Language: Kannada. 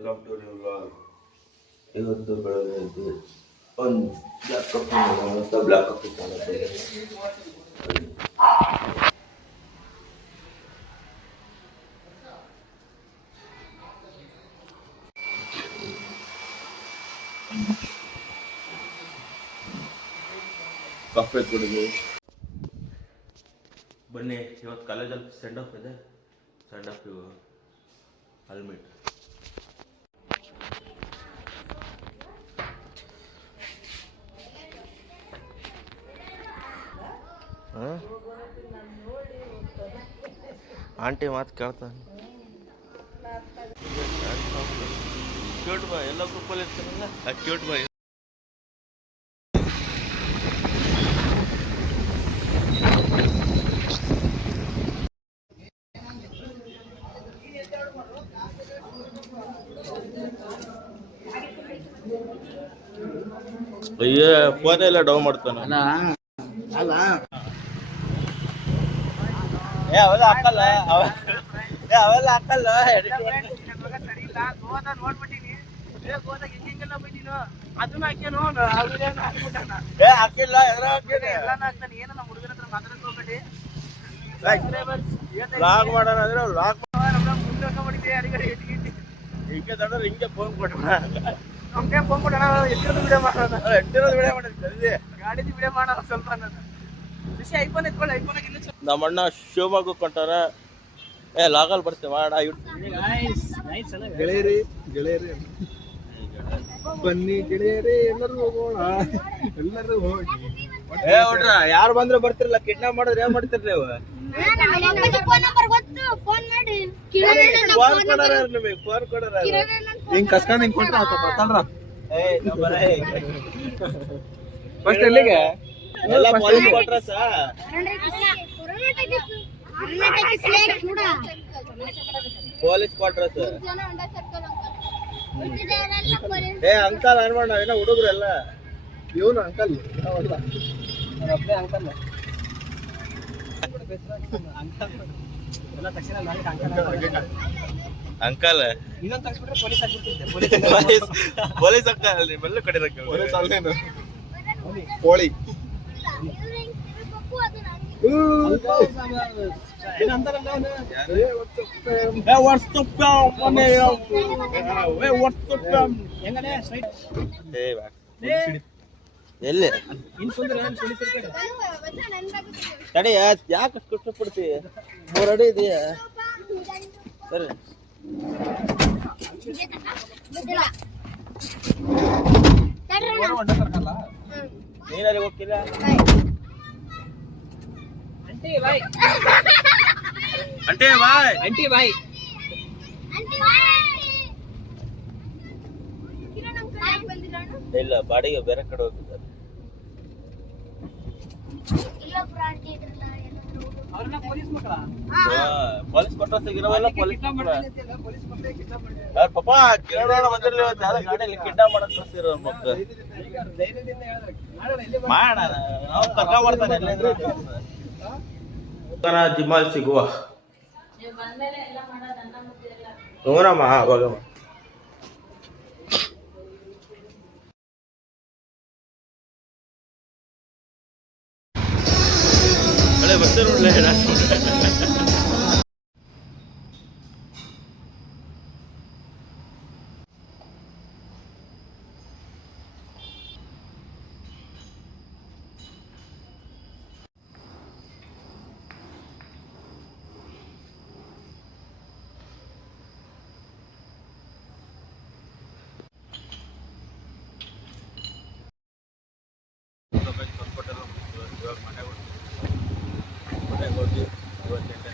Welcome to new vlog. ಇವತ್ತು ಬೆಳಗ್ಗೆ ಎದ್ದು ಒಂದು ಬ್ಲ್ಯಾಕ್ ಕಾಫಿ ಮತ್ತು ಬ್ಲ್ಯಾಕ್ ಕಾಫಿ ತಗೊಂಡಿದ್ದೆ. ಕಾಫಿ ಕುಡಿದು ಬನ್ನಿ. ಇವತ್ತು ಕಾಲೇಜಲ್ಲಿ ಸೆಂಡ್ ಆಫ್ ಇದೆ. ಸೆಂಡ್ ಆಫ್ ಹೆಲ್ಮೆಟ್ ಆಂಟಿ ಮಾತು ಕೇಳ್ತಾನೆ. ಕ್ಯೂಟ್ ಬಾಯ್ ಎಲ್ಲ ಗ್ರೂಪಲ್ಲಿ ಇರ್ತಾರಲ್ಲ, ಆ ಕ್ಯೂಟ್ ಬಾಯ್. ಅಯ್ಯೋ ಫೋನ್ ಎಲ್ಲ ಡೌನ್ ಮಾಡ್ತಾನೆ. ಅಲ್ಲ ಅವೆಲ್ಲ ಹಾಕಲ್ಲ, ಅವೆಲ್ಲ ಹಾಕಲ್ಲ. ಹಾಕಿಲ್ಲ ಲಾಗ್ ಮಾಡೋಣ ಅಂದ್ರೆ ಲಾಗ್ ಹಿಂಗೆ ತಗೊಂಡ್ರೆ ಹಿಂಗೆ ಫೋನ್ ಕೊಟ್ಟ ಎಟ್ಟಿರೋದು ವಿಡಿಯೋ ಮಾಡೋಣ, ಎಟ್ಟಿರೋದು ವಿಡಿಯೋ ಮಾಡಿದ್ದೆ ಗಾಡಿದು ವಿಡಿಯೋ ಮಾಡೋಣ. ಸ್ವಲ್ಪ ಐಫೋನ್ ಎತ್ಕೊಳ್ಳಿ, ಐಫೋನ್ ನಮ್ಮಣ್ಣ ಶಿವಮೊಗ್ಗ ಕೊಂಟಾರ. ಲಾಗಲ್ಲಿ ಬರ್ತೇವೆ ಮಾಡ. ಗೆಳೆಯರಿ ಗೆಳೆಯರಿ ಬನ್ನಿ ಗೆಳೆಯರಿ, ಎಲ್ಲರೂ ಹೋಗೋಣ, ಎಲ್ಲರೂ ಹೋಗಿ. ಹುಡ್ರ ಯಾರು ಬಂದ್ರೆ ಬರ್ತಿರಲ್ಲ, ಕಿಡ್ನಾಪ್ ಮಾಡಿದ್ರೆ ಏನ್ ಮಾಡ್ತೀರಿ ನೀವು? ಫೋನ್ ಕೊಡಾರ ನಿಮಗೆ, ಫೋನ್ ಕೊಡಾರ. ಹಿಂಗ್ ಕಸ್ಕೊಂಡ್ ಹಿಂಗ್ ಕೊಟ್ರೆ ಆತ ಬರ್ತಾನ್ರ. ಫಸ್ಟ್ ಎಲ್ಲಿಗೆ ಎಲ್ಲ ಪೊಲೀಸ್ ಕೊಟ್ರ ಪೊಲೀಸ್ ಕೊಟ್ರ ಅಂಕಲ್ ಅನ್ಮಾಡ ಏನೋ ಹುಡುಗರು ಎಲ್ಲ. ಇವನು ಅಂಕಲ್ ಅಂಕಲ್ ಇನ್ನೊಂದು ತಗ್ಸ್ಬಿಟ್ರೆ ಪೊಲೀಸ್ ಆಗ್ಬಿಡ್ತಿದ್ದೆ. ಪೊಲೀಸ್ ಅಂಕಲ್ ನಿಮ್ಮೆಲ್ಲ ಕಡೆ ಪೊಲೀಸ್ ಅಲ್ಲೇನು ಕೋಳಿ ಎಲ್ಲಿ ತಡಿ, ಯಾಕೆ ಕಷ್ಟಪಡ್ತಿ? 3 ಅಡಿ ಇದೆಯಾ? ಸರಿ ನೀನಲ್ಲಿ ಹೋಗ್ತಿಲ್ಲ. ಅಂಟೇ ಬಾಯ್, ಆಂಟಿ ಬಾಯ್. ಇಲ್ಲ ಬಾಡಿಗೆ ಬೇರೆ ಕಡೆ ಹೋಗಿದ್ದಾರೆ. ಪೊಲೀಸ್ ಕೊಟ್ರ ಸಿಗಿರವಲ್ಲ, ಪೊಲೀಸ್ ಪಾಪ ಕಿರಣ್ ಬಂದಿರ್ಲಿ. ಗಾಡಿಯಲ್ಲಿ ಕಿಡ್ನಾಪ್ ಮಾಡಕ್ ಕಳ್ಸಿರೋ ಮಕ್ಕಳು ಮಾಡೋಣ. ನಾವು ಕರ್ಕ ಬರ್ತಾನೆ ಜಿಮ್ಮಲ್ ಸಿಗುವ ಹೋಗೋಣಮ್ಮ. ಹೋಗಮ್ಮ. ಒಳ್ಳೆ ಬರ್ತಾರೆ ಒಳ್ಳೆ ಮನೆಗೆ ಹೋಗಿ ಇವತ್ತು